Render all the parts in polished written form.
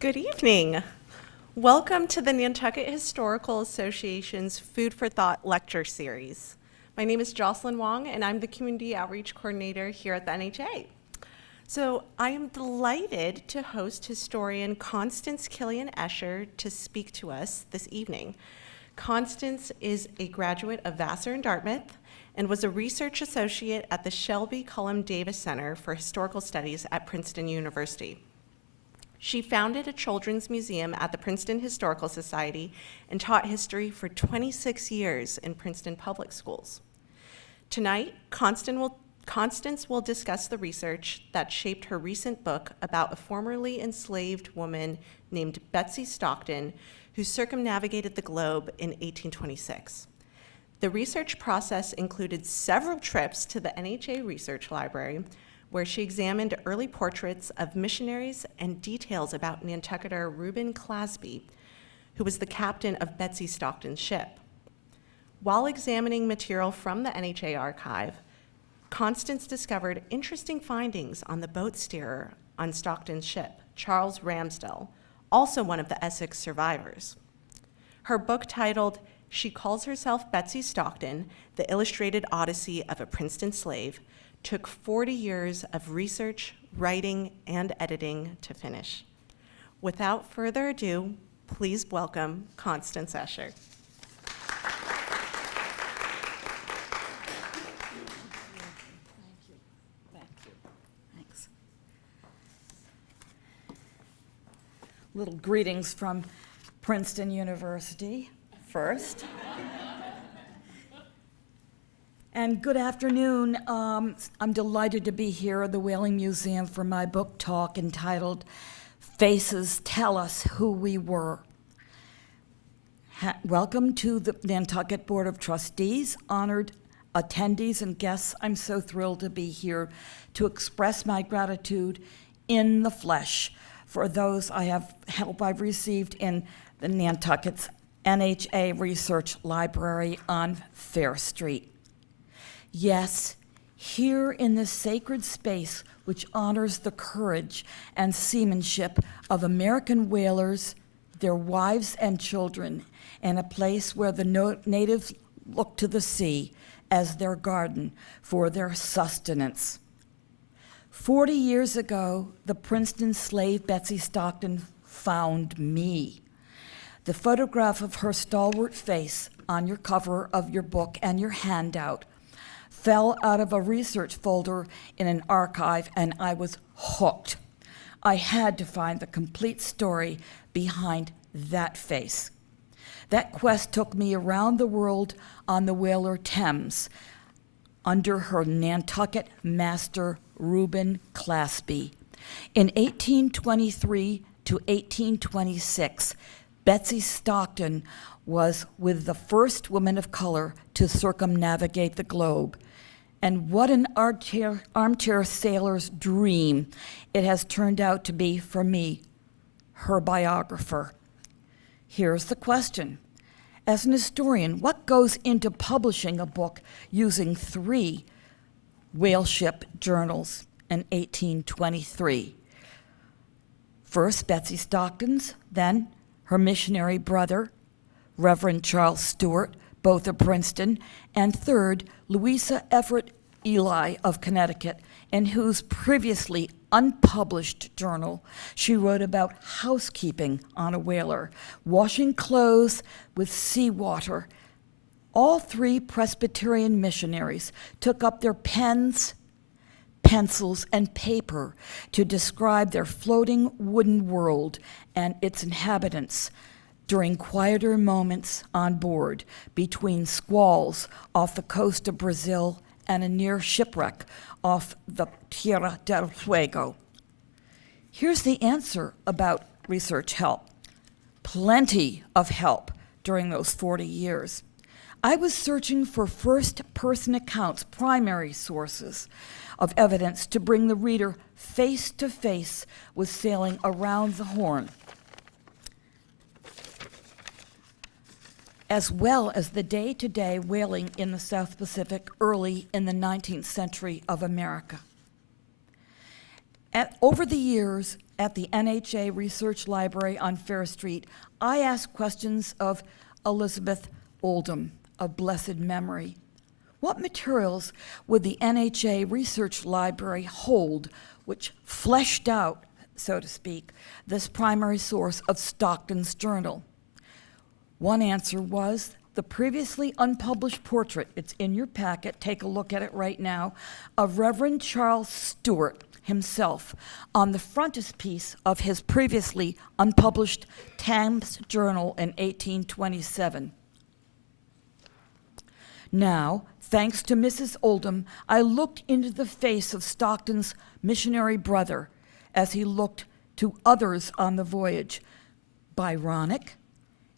Good evening. Welcome to the Nantucket Historical Association's Food for Thought lecture series. My name is Jocelyn Wong, and I'm the Community Outreach Coordinator here at the NHA. So I am delighted to host historian Constance Killian Escher to speak to us this evening. Constance is a graduate of Vassar and Dartmouth and was a research associate at the Shelby Cullom Davis Center for Historical Studies at Princeton University. She founded a children's museum at the Princeton Historical Society and taught history for 26 years in Princeton public schools. Tonight, Constance will discuss the research that shaped her recent book about a formerly enslaved woman named Betsy Stockton who circumnavigated the globe in 1826. The research process included several trips to the NHA Research Library, where she examined early portraits of missionaries and details about Nantucketer Reuben Clasby, who was the captain of Betsy Stockton's ship. While examining material from the NHA archive, Constance discovered interesting findings on the boat steerer on Stockton's ship, Charles Ramsdell, also one of the Essex survivors. Her book, titled Calls Herself Betsey Stockton, The Illustrated Odyssey of a Princeton Slave, took 40 years of research, writing, and editing to finish. Without further ado, please welcome Constance Escher. Thanks. Little greetings from Princeton University first. And good afternoon. I'm delighted to be here at the Whaling Museum for my book talk entitled Faces Tell Us Who We Were. Welcome to the Nantucket Board of Trustees, honored attendees and guests. I'm so thrilled to be here to express my gratitude in the flesh for those help I've received in the Nantucket's NHA Research Library on Fair Street. Yes, here in this sacred space which honors the courage and seamanship of American whalers, their wives and children, and a place where the natives look to the sea as their garden for their sustenance. 40 years ago, the Princeton slave Betsy Stockton found me. The photograph of her stalwart face on your cover of your book and your handout fell out of a research folder in an archive, and I was hooked. I had to find the complete story behind that face. That quest took me around the world on the whaler Thames under her Nantucket master, Reuben Clasby. In 1823 to 1826, Betsy Stockton was with the first woman of color to circumnavigate the globe. And what an armchair sailor's dream it has turned out to be for me, her biographer. Here's the question. As an historian, what goes into publishing a book using 3 whale ship journals in 1823? First, Betsy Stockton's, then her missionary brother, Reverend Charles Stewart, both of Princeton, and third, Louisa Everett Ely of Connecticut, in whose previously unpublished journal she wrote about housekeeping on a whaler, washing clothes with seawater. All 3 Presbyterian missionaries took up their pens, pencils, and paper to describe their floating wooden world and its inhabitants during quieter moments on board, between squalls off the coast of Brazil and a near shipwreck off the Tierra del Fuego. Here's the answer about research help. Plenty of help during those 40 years. I was searching for first-person accounts, primary sources of evidence to bring the reader face to face with sailing around the Horn, as well as the day-to-day whaling in the South Pacific early in the 19th century of America. Over the years, at the NHA Research Library on Fair Street, I asked questions of Elizabeth Oldham, of blessed memory. What materials would the NHA Research Library hold which fleshed out, so to speak, this primary source of Stockton's journal? One answer was the previously unpublished portrait, it's in your packet, take a look at it right now, of Reverend Charles Stewart himself on the frontispiece of his previously unpublished Thames Journal in 1827. Now, thanks to Mrs. Oldham, I looked into the face of Stockton's missionary brother as he looked to others on the voyage. Byronic,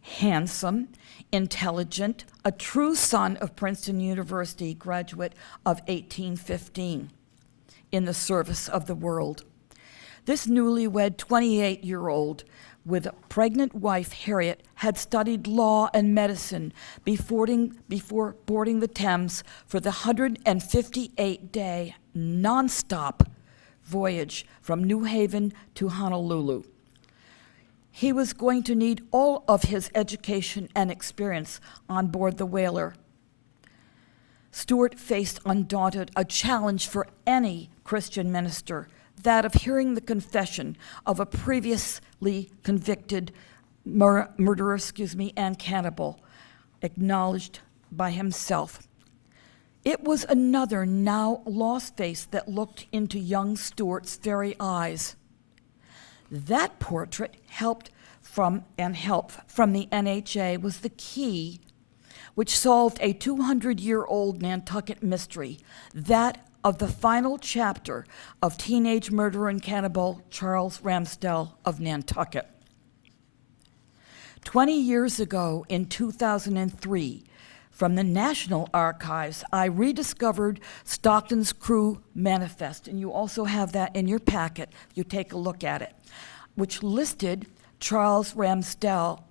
handsome, intelligent, a true son of Princeton University, graduate of 1815, in the service of the world. This newlywed 28-year-old with a pregnant wife, Harriet, had studied law and medicine before boarding the Thames for the 158-day nonstop voyage from New Haven to Honolulu. He was going to need all of his education and experience on board the whaler. Stewart faced undaunted a challenge for any Christian minister, that of hearing the confession of a previously convicted murderer and cannibal, acknowledged by himself. It was another now lost face that looked into young Stewart's very eyes. That portrait help from the NHA was the key which solved a 200-year-old Nantucket mystery, that of the final chapter of teenage murderer and cannibal Charles Ramsdell of Nantucket. 20 years ago, in 2003, from the National Archives, I rediscovered Stockton's crew manifest, and you also have that in your packet. You take a look at it, which listed Charles Ramsdell.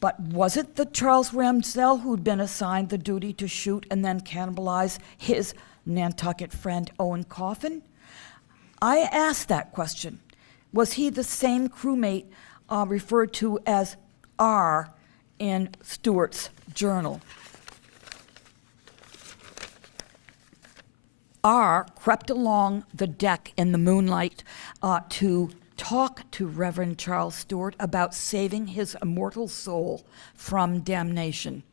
But was it the Charles Ramsdell who'd been assigned the duty to shoot and then cannibalize his Nantucket friend Owen Coffin? I asked that question. Was he the same crewmate referred to as R in Stewart's journal? R crept along the deck in the moonlight to talk to Reverend Charles Stewart about saving his immortal soul from damnation.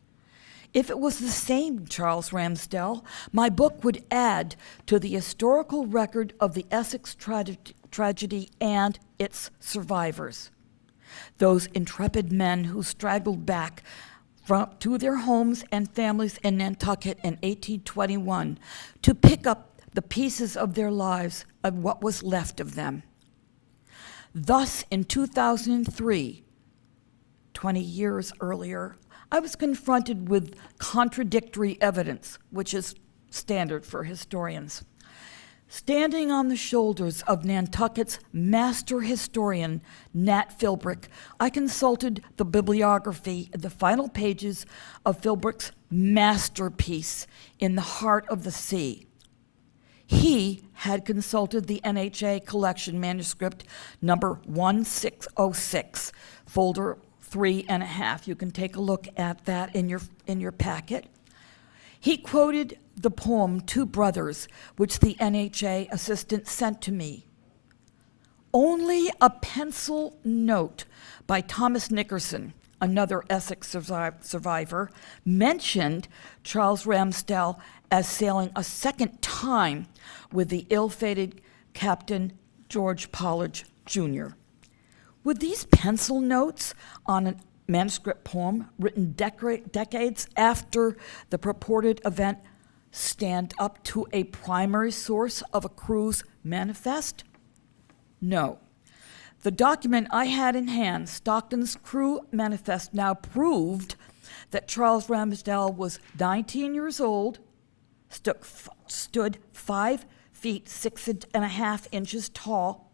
If it was the same Charles Ramsdell, my book would add to the historical record of the Essex tragedy and its survivors. Those intrepid men who straggled back to their homes and families in Nantucket in 1821 to pick up the pieces of their lives, of what was left of them. Thus, in 2003, 20 years earlier, I was confronted with contradictory evidence, which is standard for historians. Standing on the shoulders of Nantucket's master historian, Nat Philbrick, I consulted the bibliography at the final pages of Philbrick's masterpiece, In the Heart of the Sea. He had consulted the NHA collection manuscript number 1606, folder 3.5. You can take a look at that in your packet. He quoted the poem Two Brothers, which the NHA assistant sent to me. Only a pencil note by Thomas Nickerson, another Essex survivor, mentioned Charles Ramsdell as sailing a second time with the ill-fated Captain George Pollard Jr. Would these pencil notes on a manuscript poem written decades after the purported event stand up to a primary source of a crew's manifest? No. The document I had in hand, Stockton's crew manifest, now proved that Charles Ramsdell was 19 years old, stood 5 feet 6.5 tall,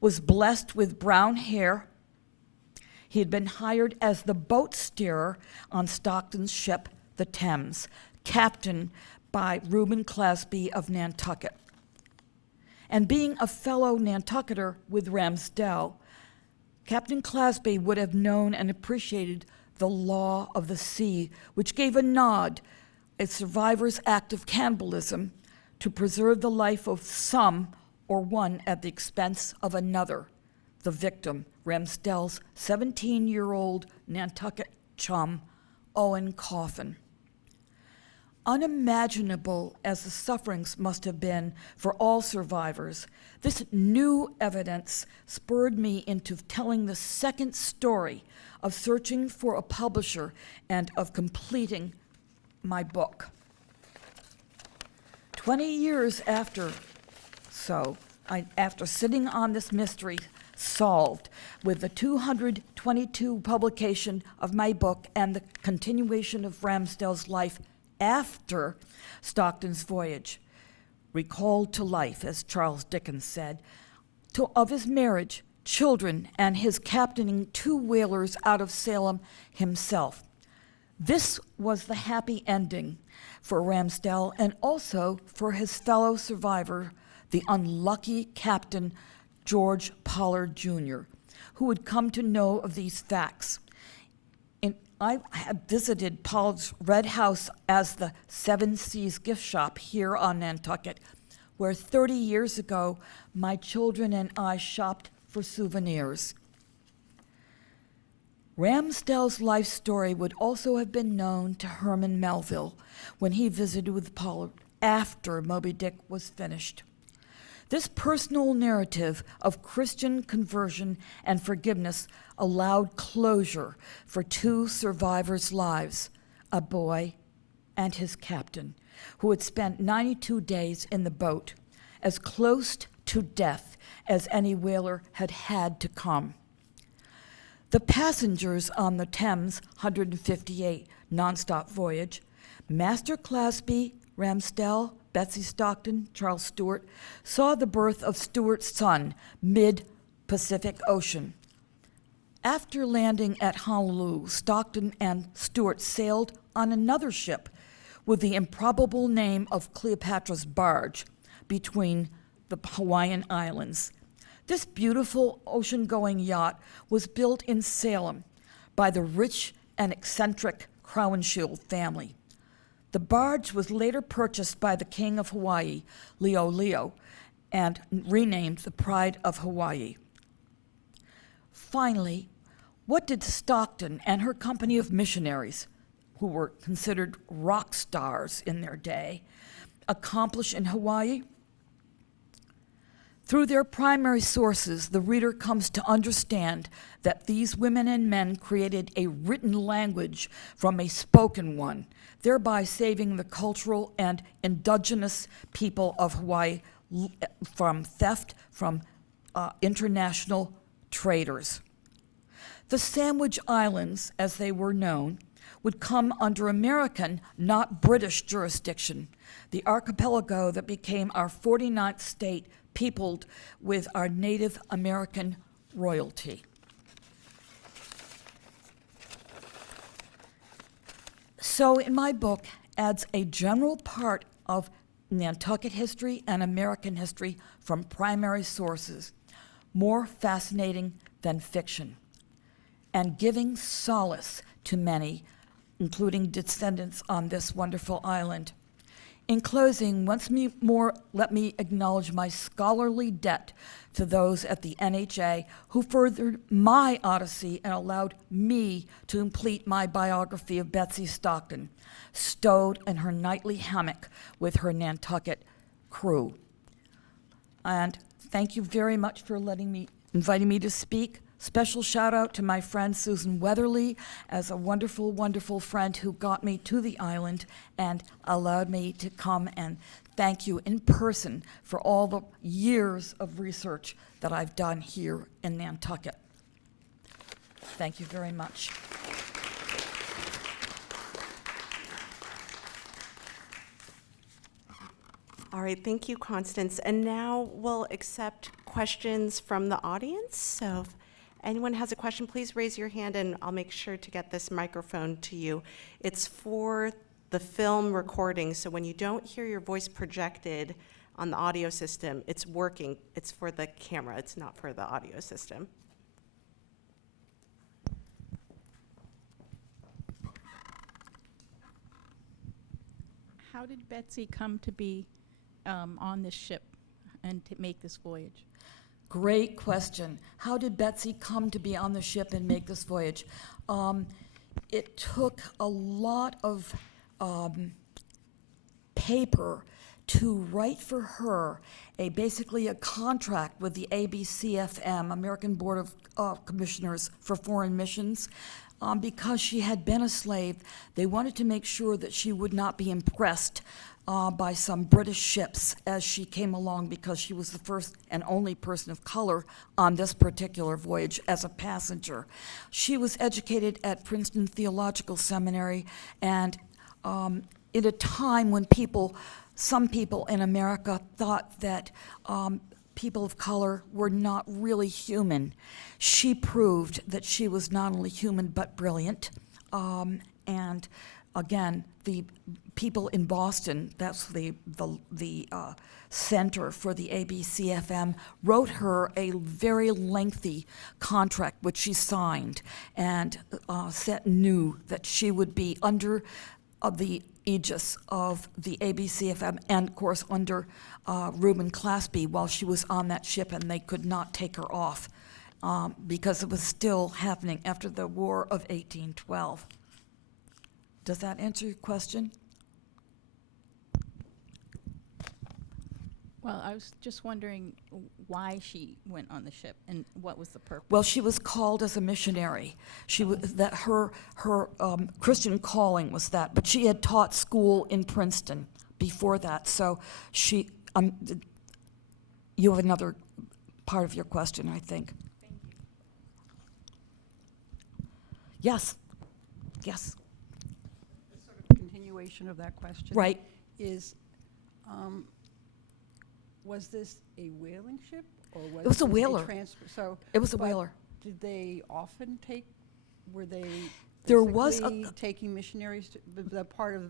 was blessed with brown hair. He had been hired as the boat steerer on Stockton's ship, the Thames, captained by Reuben Clasby of Nantucket. And being a fellow Nantucketer with Ramsdell, Captain Clasby would have known and appreciated the law of the sea, which gave a nod, a survivor's act of cannibalism, to preserve the life of some or one at the expense of another, the victim, Ramsdell's 17-year-old Nantucket chum, Owen Coffin. Unimaginable as the sufferings must have been for all survivors, this new evidence spurred me into telling the second story of searching for a publisher and of completing my book. 20 years after sitting on this mystery solved with the 222 publication of my book and the continuation of Ramsdell's life after Stockton's voyage, recalled to life, as Charles Dickens said, of his marriage, children, and his captaining 2 whalers out of Salem himself. This was the happy ending for Ramsdell and also for his fellow survivor, the unlucky Captain George Pollard Jr., who would come to know of these facts. I had visited Pollard's Red House as the Seven Seas gift shop here on Nantucket, where 30 years ago my children and I shopped for souvenirs. Ramsdell's life story would also have been known to Herman Melville when he visited with Pollard after Moby Dick was finished. This personal narrative of Christian conversion and forgiveness allowed closure for 2 survivors' lives, a boy and his captain, who had spent 92 days in the boat, as close to death as any whaler had had to come. The passengers on the Thames 158 nonstop voyage, Master Clasby, Ramsdell, Betsy Stockton, Charles Stewart, saw the birth of Stewart's son mid-Pacific Ocean. After landing at Honolulu, Stockton and Stewart sailed on another ship with the improbable name of Cleopatra's Barge between the Hawaiian Islands. This beautiful ocean-going yacht was built in Salem by the rich and eccentric Crowninshield family. The barge was later purchased by the King of Hawaii, Leo, and renamed the Pride of Hawaii. Finally, what did Stockton and her company of missionaries, who were considered rock stars in their day, accomplish in Hawaii? Through their primary sources, the reader comes to understand that these women and men created a written language from a spoken one, thereby saving the cultural and indigenous people of Hawaii from theft from international traders. The Sandwich Islands, as they were known, would come under American, not British jurisdiction, the archipelago that became our 49th state, peopled with our Native American royalty. So in my book adds a general part of Nantucket history and American history from primary sources, more fascinating than fiction, and giving solace to many, including descendants on this wonderful island. In closing, once more, let me acknowledge my scholarly debt to those at the NHA who furthered my Odyssey and allowed me to complete my biography of Betsy Stockton, stowed in her nightly hammock with her Nantucket crew. And thank you very much for inviting me to speak. Special shout out to my friend Susan Weatherly as a wonderful, wonderful friend who got me to the island and allowed me to come and thank you in person for all the years of research that I've done here in Nantucket. Thank you very much. All right, thank you, Constance. And now we'll accept questions from the audience. So if anyone has a question, please raise your hand and I'll make sure to get this microphone to you. It's for the film recording, so when you don't hear your voice projected on the audio system, it's working. It's for the camera. It's not for the audio system. How did Betsy come to be on this ship and to make this voyage? Great question. How did Betsy come to be on the ship and make this voyage? It took a lot of paper to write for her basically a contract with the ABCFM, American Board of Commissioners for Foreign Missions. Because she had been a slave, they wanted to make sure that she would not be impressed by some British ships as she came along, because she was the first and only person of color on this particular voyage as a passenger. She was educated at Princeton Theological Seminary, and in a time when some people in America thought that people of color were not really human, she proved that she was not only human but brilliant. And again, the people in Boston, that's the center for the ABCFM, wrote her a very lengthy contract which she signed, and knew that she would be under the aegis of the ABCFM, and of course under Reuben Clasby while she was on that ship, and they could not take her off because it was still happening after the War of 1812. Does that answer your question? Well, I was just wondering why she went on the ship and what was the purpose. Well, she was called as a missionary. She was that her Christian calling was that, but she had taught school in Princeton before that. So she, you have another part of your question, I think. Thank you. Yes. Yes. Sort of continuation of that question. Right. Is, was this a whaling ship, or was It was a this whaler. So It was a but whaler. Did they often take? Were they? There was basically taking missionaries to the part of.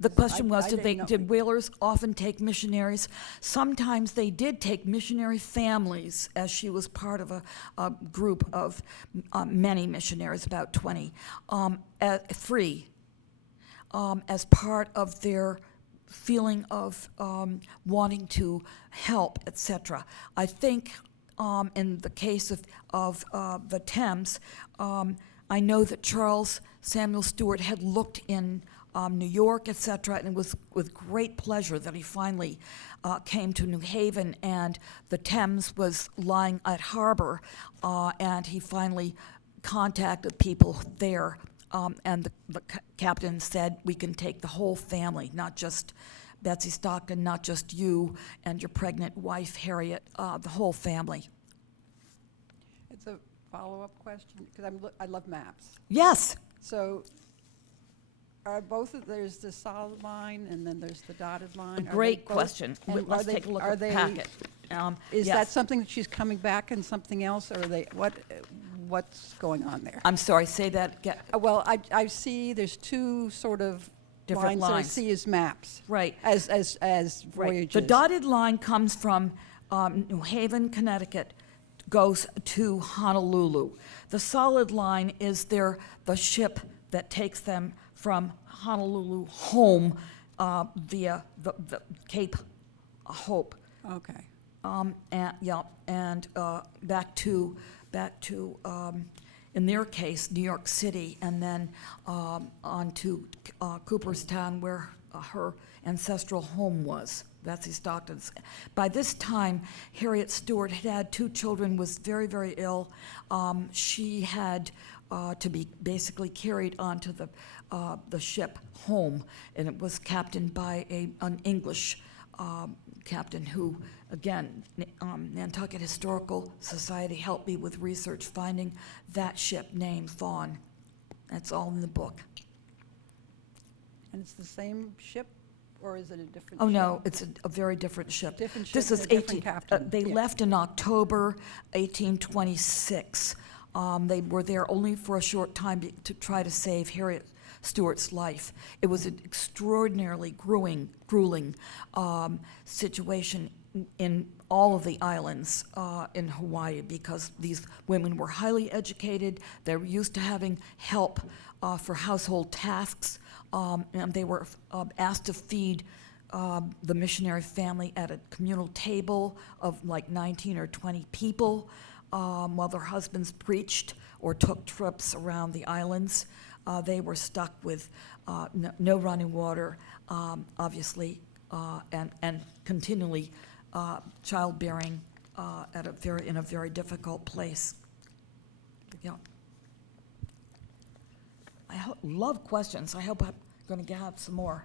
The question was, I did didn't know. did whalers often take missionaries? Sometimes they did take missionary families, as she was part of a group of many missionaries, about 20, free, as part of their feeling of wanting to help, etc. I think in the case of the Thames, I know that Charles Samuel Stewart had looked in New York, etc., and it was with great pleasure that he finally came to New Haven, and the Thames was lying at harbor, and he finally contacted people there, and the captain said, we can take the whole family, not just Betsy Stockton, not just you and your pregnant wife, Harriet, the whole family. It's a follow-up question because I love maps. Yes. So. Are there's the solid line and then there's the dotted line? Are they Great both- question. and Let's are they- take a look are at the they- packet. Is yes. that something that she's coming back and something else, or are they, what's going on there? I'm sorry, say that again. Well, I see there's two sort of Different lines that I lines. see as maps. Right. As Right. voyages. The dotted line comes from New Haven, Connecticut, goes to Honolulu. The solid line is the ship that takes them from Honolulu home via the Cape Hope, Okay. and back to in their case New York City, and then on to Cooperstown, where her ancestral home was, Betsy Stockton's. By this time, Harriet Stewart had had 2 children, was very, very ill. She had to be basically carried onto the ship home, and it was captained by an English captain who, again, Nantucket Historical Society helped me with research finding that ship named Fawn. That's all in the book. And it's the same ship, or is it a different Oh, ship? no, it's a very different ship. Different This ship is and a different captain. They Yeah. left in October 1826. They were there only for a short time to try to save Harriet Stewart's life. It was an extraordinarily grueling situation in all of the islands in Hawaii, because these women were highly educated. They were used to having help for household tasks, and they were asked to feed the missionary family at a communal table of like 19 or 20 people while their husbands preached or took trips around the islands. They were stuck with no running water, obviously, and continually childbearing in a very difficult place. Yeah. I love questions. I hope I'm going to have some more.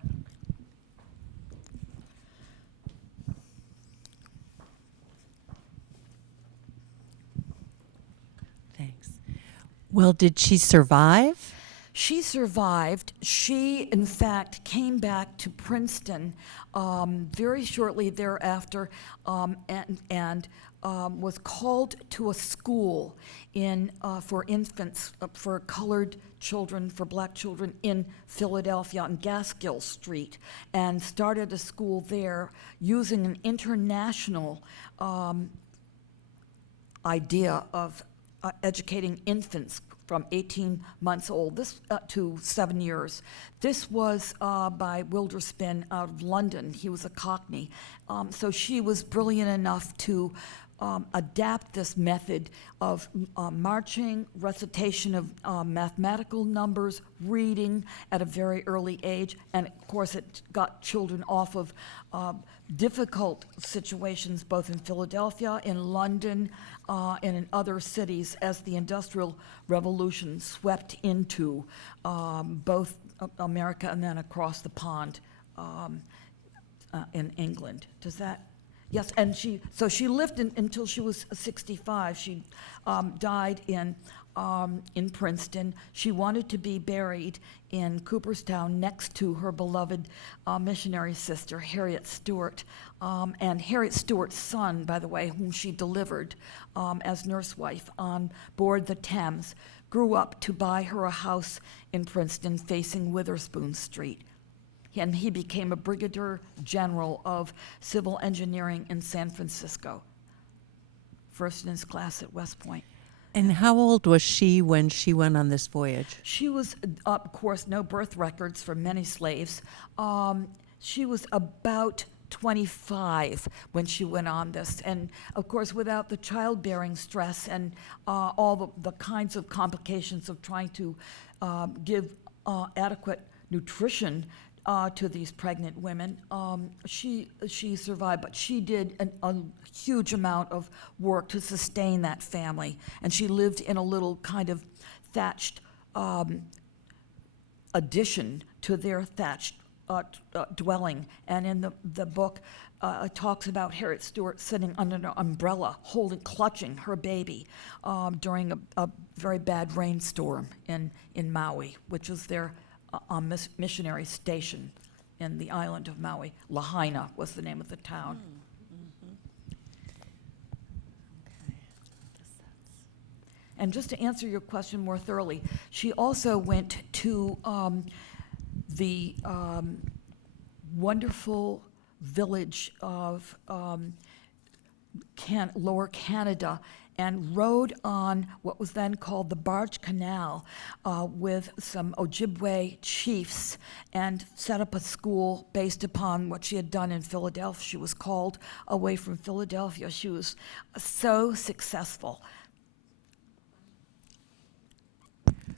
Thanks. Well, did she survive? She survived. She, in fact, came back to Princeton very shortly thereafter and was called to a school for infants, for colored children, for black children in Philadelphia on Gaskill Street, and started a school there using an international idea of educating infants from 18 months old to 7 years. This was by Wilderspin out of London. He was a Cockney. So she was brilliant enough to adapt this method of marching, recitation of mathematical numbers, reading at a very early age, and of course it got children off of difficult situations both in Philadelphia, in London, and in other cities as the Industrial Revolution swept into both America and then across the pond in England. Does that? Yes, and she lived until she was 65. She died in Princeton. She wanted to be buried in Cooperstown next to her beloved missionary sister, Harriet Stewart. And Harriet Stewart's son, by the way, whom she delivered as nursewife on board the Thames, grew up to buy her a house in Princeton facing Witherspoon Street. And he became a brigadier general of civil engineering in San Francisco, first in his class at West Point. And how old was she when she went on this voyage? She was, of course, no birth records for many slaves. She was about 25 when she went on this. And, of course, without the childbearing stress and all the kinds of complications of trying to give adequate nutrition to these pregnant women, she survived, but she did a huge amount of work to sustain that family, and she lived in a little kind of thatched addition to their thatched dwelling. And in the book, it talks about Harriet Stewart sitting under an umbrella, clutching her baby during a very bad rainstorm in Maui, which was their missionary station in the island of Maui. Lahaina was the name of the town. And just to answer your question more thoroughly, she also went to the wonderful village of Lower Canada and rode on what was then called the Barge Canal with some Ojibwe chiefs and set up a school based upon what she had done in Philadelphia. She was called away from Philadelphia. She was so successful.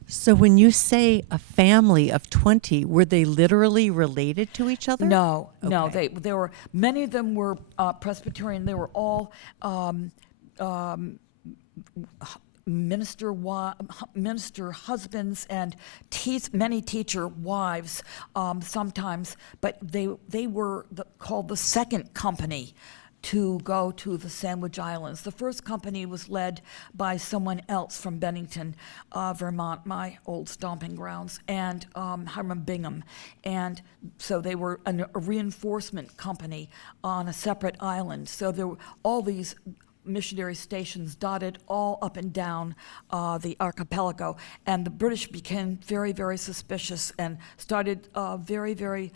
So when you say a family of 20, were they literally related to each other? No, Okay. they were, many of them were Presbyterian. They were all minister husbands and many teacher wives sometimes, but they were called the second company to go to the Sandwich Islands. The first company was led by someone else from Bennington, Vermont, my old stomping grounds, and Hiram Bingham. And so they were a reinforcement company on a separate island. So there were all these missionary stations dotted all up and down the archipelago, and the British became very, very suspicious and started very, very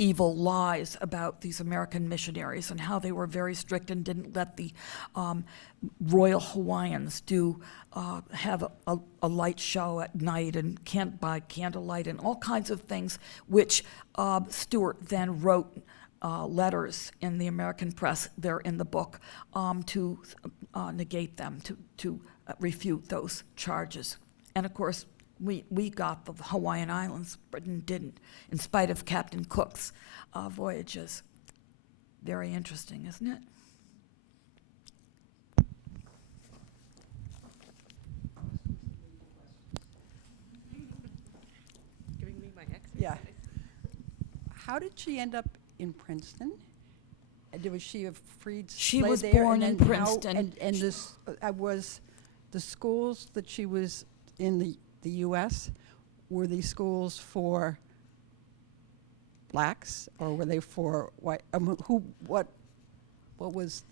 evil lies about these American missionaries and how they were very strict and didn't let the Royal Hawaiians have a light show at night and can't buy candlelight and all kinds of things, which Stewart then wrote letters in the American press there in the book to negate them, to refute those charges. And of course, we got the Hawaiian Islands. Britain didn't, in spite of Captain Cook's voyages. Very interesting, isn't it? Giving me my exercise. Yeah. How did she end up in Princeton? Was she a freed She slave was there? born And in then how- Princeton. And this was the schools that she was in the U.S., were these schools for blacks, or were they for white? What was,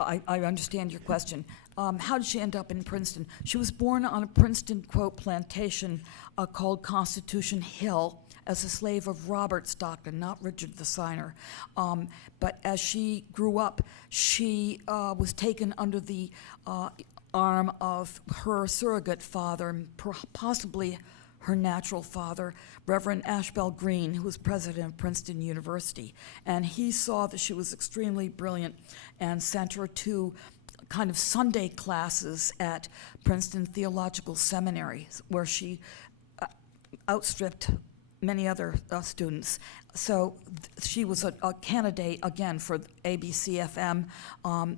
I understand your question. How did she end up in Princeton? She was born on a Princeton, quote, plantation called Constitution Hill as a slave of Robert Stockton, not Richard the Signer. But as she grew up, she was taken under the arm of her surrogate father, and possibly her natural father, Reverend Ashbel Green, who was president of Princeton University. And he saw that she was extremely brilliant and sent her to kind of Sunday classes at Princeton Theological Seminary, where she outstripped many other students. So she was a candidate, again, for ABCFM,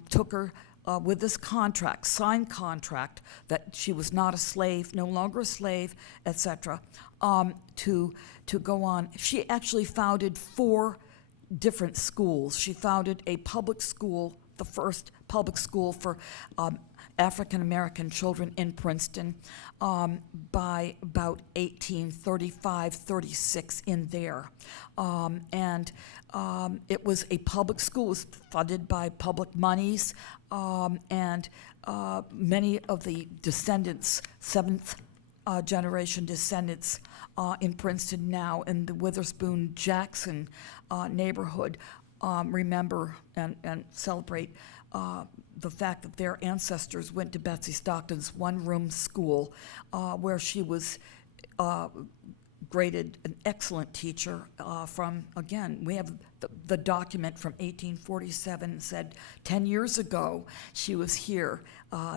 took her with this contract, signed contract, that she was not a slave, no longer a slave, etc., to go on. She actually founded 4 different schools. She founded a public school, the first public school for African-American children in Princeton by about 1835-36 in there. It was a public school, it was funded by public monies, and many of the descendants, 7th generation descendants in Princeton now in the Witherspoon-Jackson neighborhood remember and celebrate the fact that their ancestors went to Betsy Stockton's one-room school where she was graded an excellent teacher from, again, we have the document from 1847 said 10 years ago she was here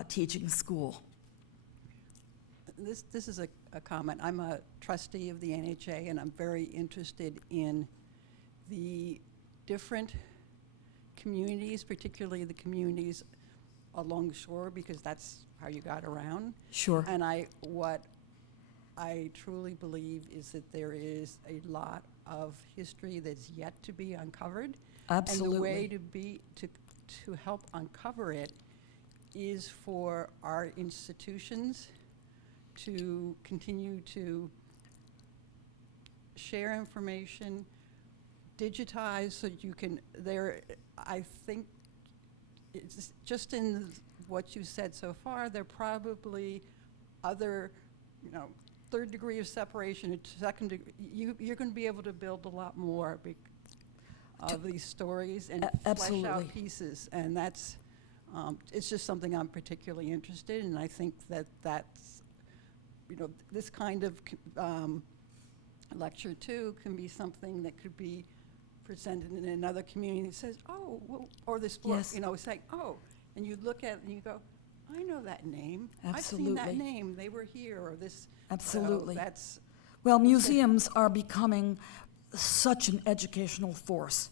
teaching school. This is a comment. I'm a trustee of the NHA, and I'm very interested in the different communities, particularly the communities along the shore, because that's how you got around. Sure. And what I truly believe is that there is a lot of history that's yet to be uncovered. Absolutely. And the way to help uncover it is for our institutions to continue to share information, digitize, so you can, I think, it's just in what you said so far, there are probably other, third degree of separation, second degree, you're going to be able to build a lot more of these stories and flesh out pieces, and that's, it's just something I'm particularly interested in, and I think that's, this kind of lecture too can be something that could be presented in another community that says, oh, well, or this book, Yes. Say, oh, and you look at it and you go, I know that name. Absolutely. I've seen that name. They were here, or this. Absolutely. So that's. Well, museums are becoming such an educational force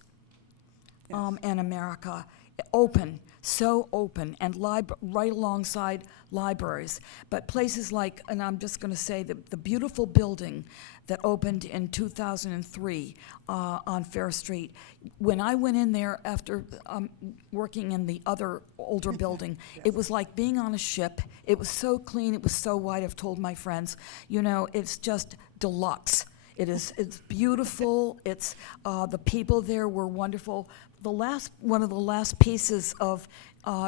in America. Open, so open, and right alongside libraries. But places like, and I'm just going to say, the beautiful building that opened in 2003 on Fair Street. When I went in there after working in the other older building, it was like being on a ship. It was so clean, it was so white. I've told my friends, it's just deluxe. It's beautiful. It's the people there were wonderful. One of the last pieces of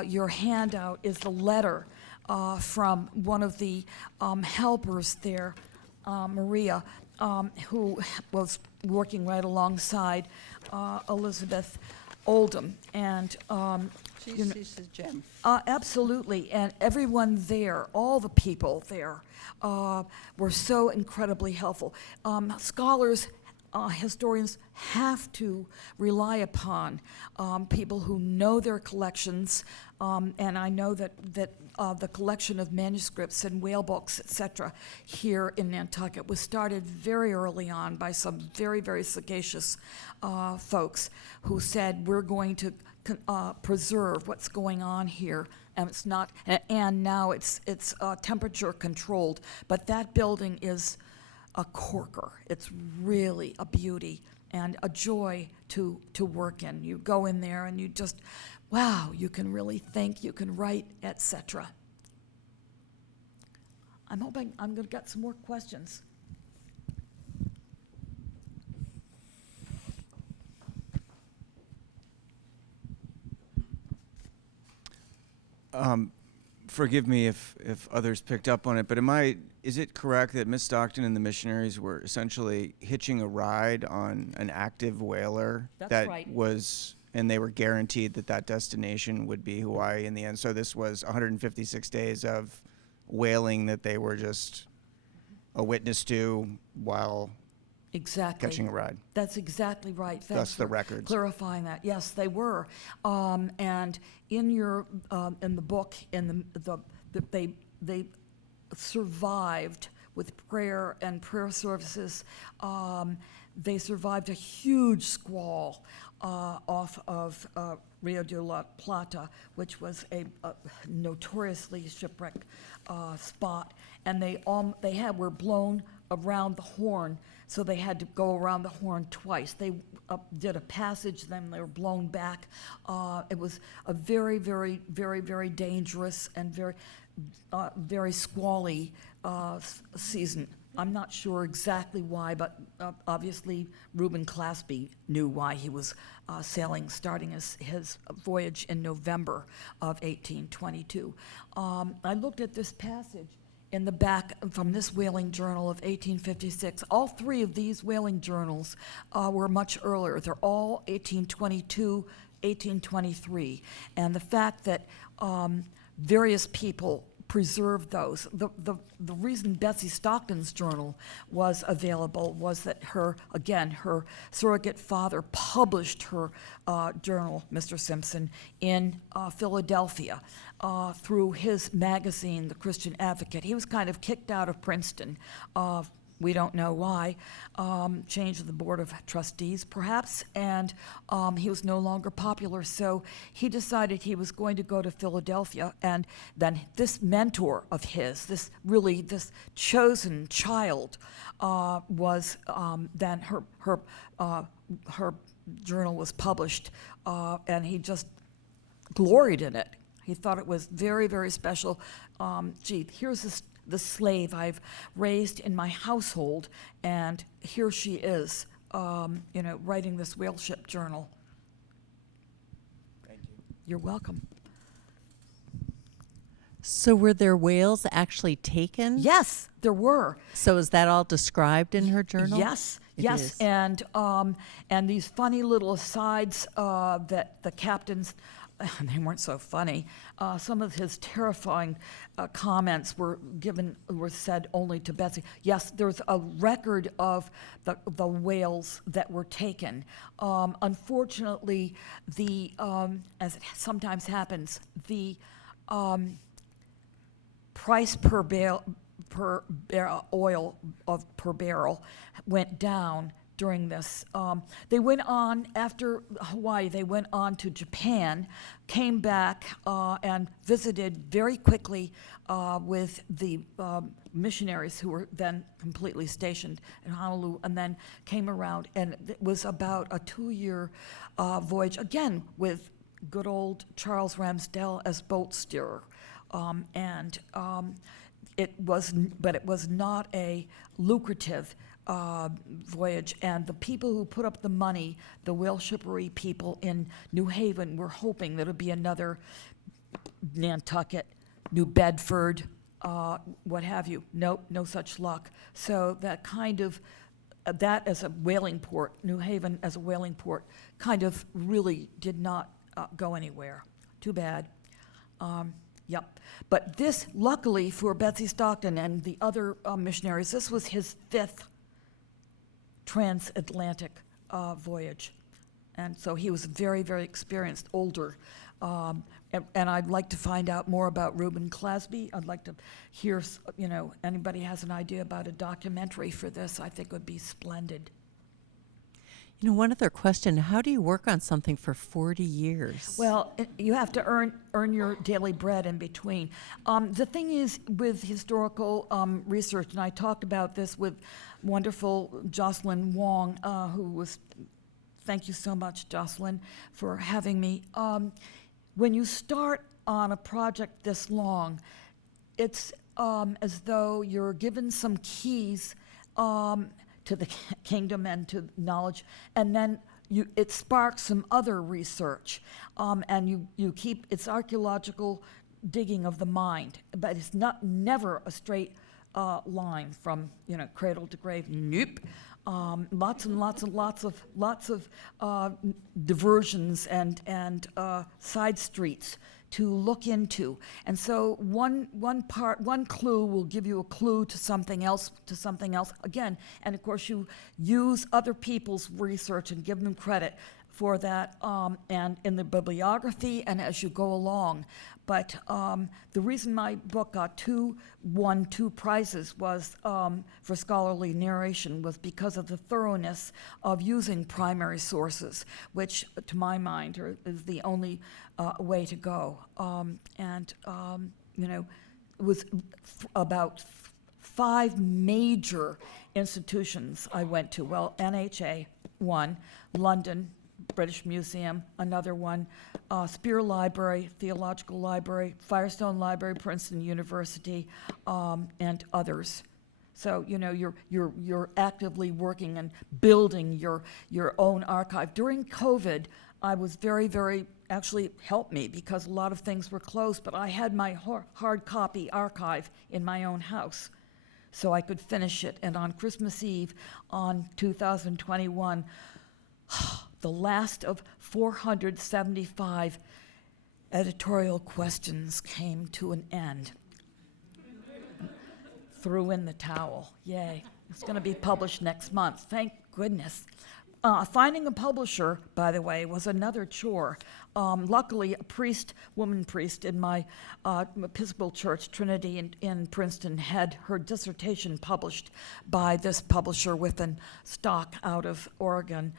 your handout is the letter from one of the helpers there, Maria, who was working right alongside Elizabeth Oldham, and She's a gem. absolutely, and everyone there, all the people there, were so incredibly helpful. Scholars, historians have to rely upon people who know their collections, and I know that the collection of manuscripts and whale books, etc., here in Nantucket was started very early on by some very, very sagacious folks who said, we're going to preserve what's going on here, and it's not, and now it's temperature controlled, but that building is a corker. It's really a beauty and a joy to work in. You go in there and you just, wow, you can really think, you can write, etc. I'm hoping I'm going to get some more questions. Forgive me if others picked up on it, but is it correct that Miss Stockton and the missionaries were essentially hitching a ride on an active whaler? That's right. And they were guaranteed that destination would be Hawaii in the end. So this was 156 days of whaling that they were just a witness to while Exactly. catching a ride. That's exactly right. Thus Thanks the for records. clarifying that. Yes, they were. And in your in the book, they survived with prayer and prayer services. They survived a huge squall off of Rio de la Plata, which was a notoriously shipwreck spot, and they were blown around the Horn, so they had to go around the Horn twice. They did a passage, then they were blown back. It was a very, very, very, very dangerous and very, very squally season. I'm not sure exactly why, but obviously Reuben Clasby knew why he was sailing, starting his voyage in November of 1822. I looked at this passage in the back from this whaling journal of 1856. All three of these whaling journals were much earlier. They're all 1822, 1823. And the fact that various people preserved those. The reason Betsy Stockton's journal was available was that her surrogate father published her journal, Mr. Simpson, in Philadelphia through his magazine, The Christian Advocate. He was kind of kicked out of Princeton. We don't know why, changed the board of trustees perhaps, and he was no longer popular, so he decided he was going to go to Philadelphia, and then this mentor of his, this chosen child, was then her journal was published, and he just gloried in it. He thought it was very, very special. Here's the slave I've raised in my household, and here she is, writing this whale ship journal. Thank you. You're welcome. So were there whales actually taken? Yes, there were. So is that all described in her journal? Yes, It yes, is. and these funny little asides that the captains, they weren't so funny. Some of his terrifying comments were said only to Betsy. Yes, there's a record of the whales that were taken. Unfortunately, as it sometimes happens, the price per barrel went down during this. They went on, after Hawaii, they went on to Japan, came back and visited very quickly with the missionaries who were then completely stationed in Honolulu, and then came around, and it was about a 2-year voyage, again with good old Charles Ramsdell as boat steerer. It was not a lucrative voyage, and the people who put up the money, the whale shippery people in New Haven, were hoping that it would be another Nantucket, New Bedford, what have you. Nope, no such luck. So that kind of, that as a whaling port, New Haven as a whaling port, kind of really did not go anywhere. Too bad. Yep. But this, luckily for Betsy Stockton and the other missionaries, this was his 5th transatlantic voyage. And so he was very, very experienced, older. And I'd like to find out more about Reuben Clasby. I'd like to hear, anybody has an idea about a documentary for this, I think would be splendid. One other question, how do you work on something for 40 years? Well, you have to earn your daily bread in between. The thing is with historical research, and I talked about this with wonderful Jocelyn Wong, who was, thank you so much, Jocelyn, for having me. When you start on a project this long, it's as though you're given some keys to the kingdom and to knowledge, and then it sparks some other research, and you keep, it's archaeological digging of the mind, but it's never a straight line from cradle to grave. Nope. Lots and lots and lots of diversions and side streets to look into. And so one clue will give you a clue to something else again. And of course you use other people's research and give them credit for that, and in the bibliography and as you go along. But the reason my book won 2 prizes was for scholarly narration was because of the thoroughness of using primary sources, which to my mind is the only way to go. It was about 5 major institutions I went to. Well, NHA, one, London, British Museum, another one, Spear Library, Theological Library, Firestone Library, Princeton University, and others. So you're actively working and building your own archive. During COVID, I was very, very, actually helped me because a lot of things were closed, but I had my hard copy archive in my own house, so I could finish it. And on Christmas Eve, on 2021, the last of 475 editorial questions came to an end. Threw in the towel. Yay. It's going to be published next month. Thank goodness. Finding a publisher, by the way, was another chore. Luckily, a woman priest in my Episcopal Church, Trinity in Princeton, had her dissertation published by this publisher within stock out of Oregon,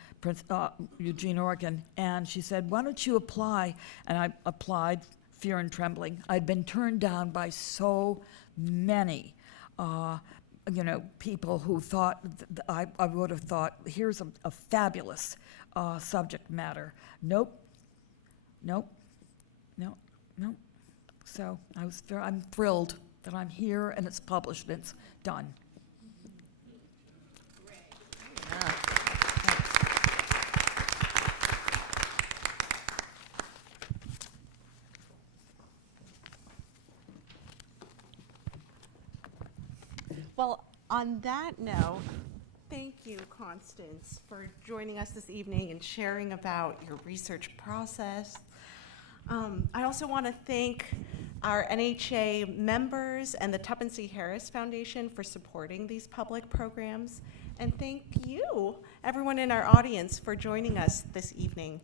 Eugene, Oregon. And she said, why don't you apply? And I applied, fear and trembling. I'd been turned down by so many people who thought, I would have thought, here's a fabulous subject matter. Nope. So I'm thrilled that I'm here and it's published and it's done. Well, on that note, thank you, Constance, for joining us this evening and sharing about your research process. I also want to thank our NHA members and the Tuppence C. Harris Foundation for supporting these public programs. And thank you, everyone in our audience, for joining us this evening.